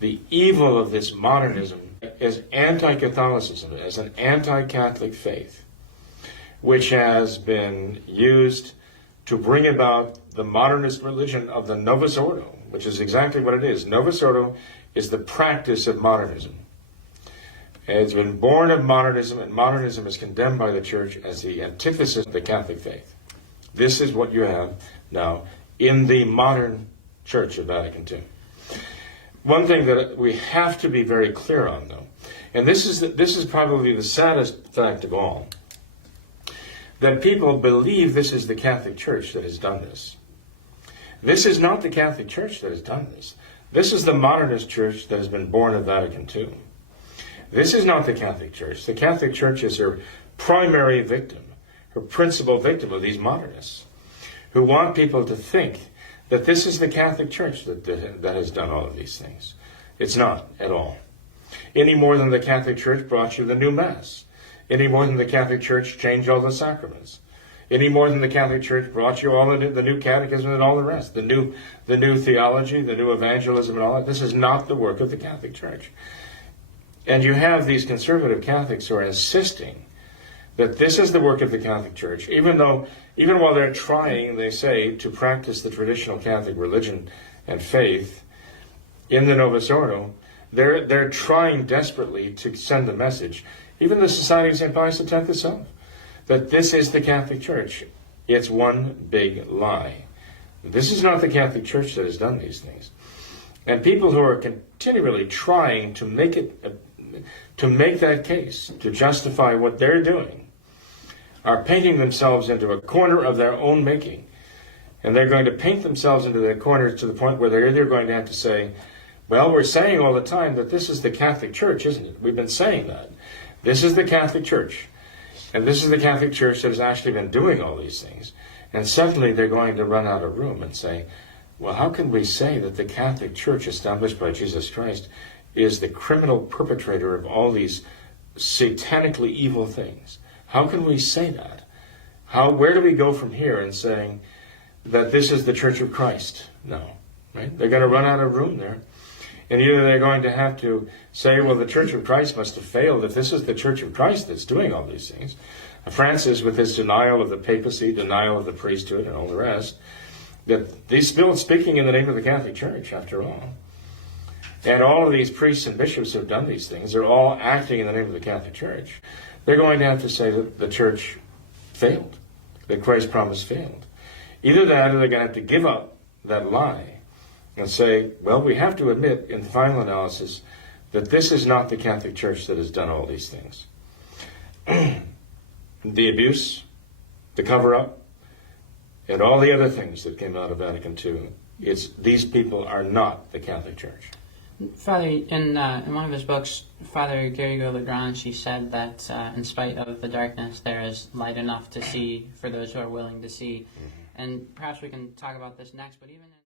the evil of this modernism is anti-Catholicism, as an anti-Catholic faith, which has been used to bring about the modernist religion of the Novus Ordo, which is exactly what it is. Novus Ordo is the practice of modernism. It's been born of modernism, and modernism is condemned by the Church as the antithesis of the Catholic faith. This is what you have now in the modern Church of Vatican II. One thing that we have to be very clear on, though, and this is probably the saddest fact of all, that people believe this is the Catholic Church that has done this. This is not the Catholic Church that has done this. This is the modernist church that has been born of Vatican II. This is not the Catholic Church. The Catholic Church is her primary victim, her principal victim of these modernists, who want people to think that this is the Catholic Church that has done all of these things. It's not at all. Any more than the Catholic Church brought you the new Mass. Any more than the Catholic Church changed all the sacraments. Any more than the Catholic Church brought you all the new catechism and all the rest. The new theology, the new evangelism and all that. This is not the work of the Catholic Church. And you have these conservative Catholics who are insisting that this is the work of the Catholic Church, even while they're trying, they say, to practice the traditional Catholic religion and faith in the Novus Ordo. They're trying desperately to send a message, even the Society of St. Pius X itself, that this is the Catholic Church. It's one big lie. This is not the Catholic Church that has done these things. And people who are continually trying to make that case, to justify what they're doing, are painting themselves into a corner of their own making. And they're going to paint themselves into the corner to the point where they're either going to have to say, well, we're saying all the time that this is the Catholic Church, isn't it? We've been saying that. This is the Catholic Church. And this is the Catholic Church that has actually been doing all these things. And suddenly they're going to run out of room and say, well, how can we say that the Catholic Church established by Jesus Christ is the criminal perpetrator of all these satanically evil things? How can we say that? Where do we go from here in saying that this is the Church of Christ? No, right? They're going to run out of room there. And either they're going to have to say, well, the Church of Christ must have failed if this is the Church of Christ that's doing all these things. Francis, with his denial of the papacy, denial of the priesthood, and all the rest, that he's still speaking in the name of the Catholic Church, after all. And all of these priests and bishops who have done these things, they're all acting in the name of the Catholic Church. They're going to have to say that the Church failed, that Christ's promise failed. Either that, or they're going to have to give up that lie and say, well, we have to admit in the final analysis that this is not the Catholic Church that has done all these things. The abuse, the cover-up, and all the other things that came out of Vatican II, these people are not the Catholic Church. Father, in one of his books, Father Garrigou-Lagrange, he said that in spite of the darkness, there is light enough to see for those who are willing to see. And perhaps we can talk about this next, but even